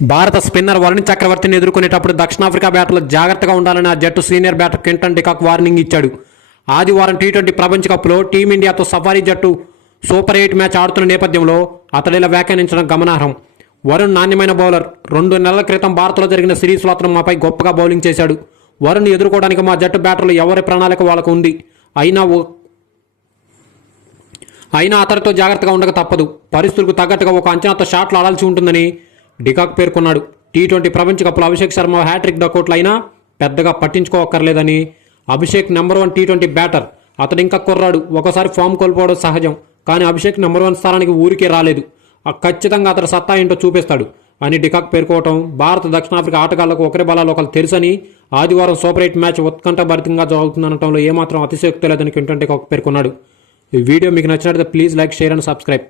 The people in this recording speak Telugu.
భారత స్పిన్నర్ వరుణ్ చక్రవర్తిని ఎదుర్కొనేటప్పుడు దక్షిణాఫ్రికా బ్యాటర్లు జాగ్రత్తగా ఉండాలని ఆ జట్టు senior batter Quinton de Kock warning ఇచ్చాడు. ఆదివారం టీ20 ప్రపంచ కప్లో టీమిండియాతో సఫారీ జట్టు సూపర్ 8 మ్యాచ్ ఆడుతున్న నేపథ్యంలో అతడిలా వ్యాఖ్యానించడం గమనార్హం. వరుణ్ నాణ్యమైన బౌలర్. 2 నెలల క్రితం భారత్లో జరిగిన సిరీస్లో అతను మాపై గొప్పగా బౌలింగ్ చేశాడు. వరుణ్ ఎదుర్కోవడానికి మా జట్టు బ్యాటర్లు ఎవరి ప్రణాళిక వాళ్ళకు ఉంది. అయినా అతడితో జాగ్రత్తగా ఉండక తప్పదు. పరిస్థితులకు తగ్గట్టుగా ఒక అంచనాతో షాట్లు ఆడాల్సి ఉంటుందని డికాక్ పేర్కొన్నాడు. టీ20 ప్రపంచ కప్లో అభిషేక్ శర్మ హ్యాట్రిక్ డకౌట్లు అయినా పెద్దగా పట్టించుకోవక్కర్లేదని. అభిషేక్ నెంబర్ 1 టీ20 బ్యాటర్. అతడు ఇంకా కుర్రాడు. ఒకసారి ఫామ్ కోల్పోవడం సహజం. కానీ అభిషేక్ నెంబర్ 1 స్థానానికి ఊరికే రాలేదు. ఖచ్చితంగా అతడు సత్తా ఏంటో చూపిస్తాడు అని డికాక్ పేర్కోవటం భారత దక్షిణాఫ్రికా ఆటగాళ్లకు ఒకరి బలాలు ఒకరు తెలుసని, ఆదివారం సూపర్ 8 మ్యాచ్ ఉత్కంఠభరితంగా జరుగుతుందనటంలో ఏమాత్రం అతిశయోక్తి లేదని కెంటన్ డికాక్ పేర్కొన్నాడు. ఈ వీడియో మీకు నచ్చినట్లయితే please like, share and subscribe.